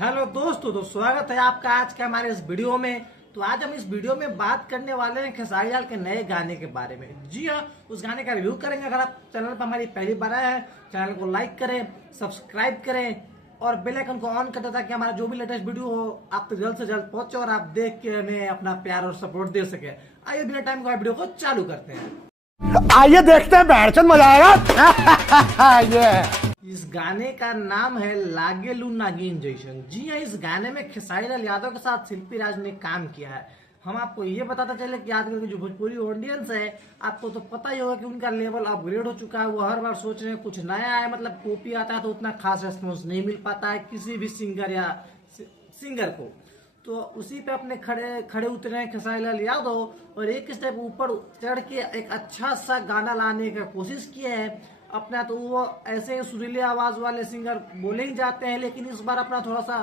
Hello दोस्तों, तो स्वागत है आपका आज के हमारे इस वीडियो में। तो आज हम इस वीडियो में बात करने वाले हैं खेसारी लाल के नए गाने के बारे में। जी हाँ, उस गाने का रिव्यू करेंगे। अगर आप चैनल पर हमारी पहली बार आए हैं, चैनल को लाइक करें, सब्सक्राइब करें और बेल आइकन को ऑन कर दें ताकि हमारा जो भी लेटेस्ट वीडियो हो आप तक जल्द से जल्द पहुंचे और आप देख के हमें अपना प्यार और सपोर्ट दे सके। आइए बिना टाइम का वीडियो को चालू करते हैं। आइए देखते हैं, बैठचंद मजा आएगा। ये इस गाने का नाम है लागेलू नागिन जैसन। जी हाँ, इस गाने में खेसारी लाल यादव के साथ शिल्पी राज ने काम किया है। हम आपको ये बताते चले कि आजकल की जो भोजपुरी ऑडियंस है, आपको तो पता ही होगा कि उनका लेवल अपग्रेड हो चुका है। वो हर बार सोच रहे हैं कुछ नया है, मतलब कॉपी आता है तो उतना खास रिस्पॉन्स नहीं मिल पाता है किसी भी सिंगर या सिंगर को। तो उसी पे अपने खड़े उतरे हैं खेसारी लाल यादव और एक स्टेप ऊपर चढ़ के एक अच्छा सा गाना लाने का कोशिश किए हैं। अपना तो वो ऐसे सुरीले आवाज वाले सिंगर बोले ही जाते हैं, लेकिन इस बार अपना थोड़ा सा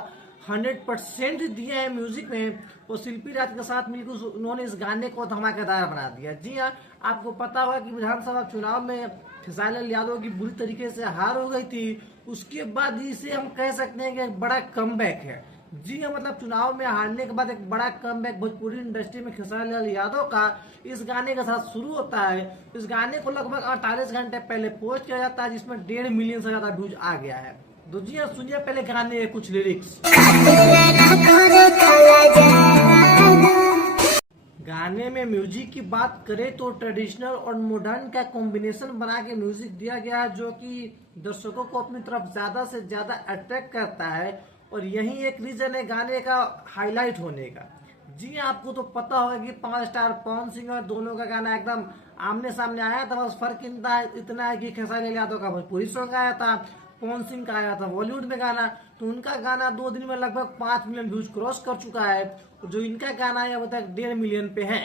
100% दिए हैं म्यूजिक में। और शिल्पी राज के साथ मिलकर उन्होंने इस गाने को धमाकेदार बना दिया। जी हाँ, आपको पता होगा कि विधानसभा चुनाव में खेसारी लाल यादव की बुरी तरीके से हार हो गई थी। उसके बाद इसे हम कह सकते हैं कि एक बड़ा कमबैक है। जी हाँ, मतलब चुनाव में हारने के बाद एक बड़ा कमबैक भोजपुरी इंडस्ट्री में खेसारी लाल यादव का इस गाने के साथ शुरू होता है। इस गाने को लगभग 48 घंटे पहले पोस्ट किया जाता है, जिसमें 1.5 मिलियन से ज्यादा व्यूज आ गया है। तो जी हाँ, सुनिए पहले गाने के कुछ लिरिक्स। गाने में म्यूजिक की बात करें तो ट्रेडिशनल और मॉडर्न का कॉम्बिनेशन बना के म्यूजिक दिया गया है, जो कि दर्शकों को अपनी तरफ ज्यादा से ज्यादा अट्रैक्ट करता है। और यही एक रीजन है गाने का हाईलाइट होने का। जी आपको तो पता होगा कि 5 स्टार पवन सिंह और दोनों का गाना एकदम आमने सामने आया था। बस फर्क इतना है कि खेसारी लाल यादव का भोजपुरी सॉन्ग आया था, पवन सिंह का आया था बॉलीवुड में गाना। तो उनका गाना 2 दिन में लगभग 5 मिलियन व्यूज क्रॉस कर चुका है। जो इनका गाना है अभी तक 1.5 मिलियन पे है।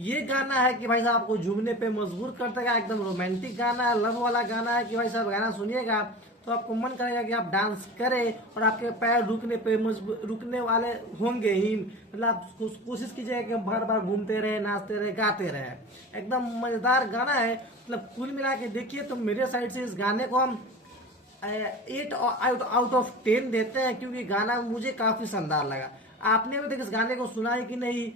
ये गाना है कि भाई साहब आपको झूमने पे मजबूर कर देगा। एकदम रोमांटिक गाना है, लव वाला गाना है कि भाई साहब गाना सुनिएगा तो आपको मन करेगा कि आप डांस करें और आपके पैर रुकने वाले होंगे ही। मतलब आप कोशिश कीजिएगा कि बार बार घूमते रहे, नाचते रहे, गाते रहे। एकदम मजेदार गाना है। मतलब कुल मिला के देखिए तो मेरे साइड से इस गाने को हम 8 आउट ऑफ 10 देते हैं, क्योंकि गाना मुझे काफी शानदार लगा। आपने अभी तक इस गाने को सुना है कि नहीं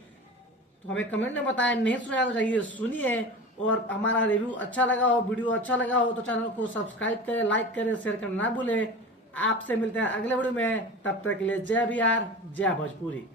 तो हमें कमेंट में बताएं। नहीं सुना तो चाहिए सुनिए। और हमारा रिव्यू अच्छा लगा हो, वीडियो अच्छा लगा हो तो चैनल को सब्सक्राइब करें, लाइक करें, शेयर करना ना भूलें। आपसे मिलते हैं अगले वीडियो में। तब तक के लिए जय बिहार, जय भोजपुरी।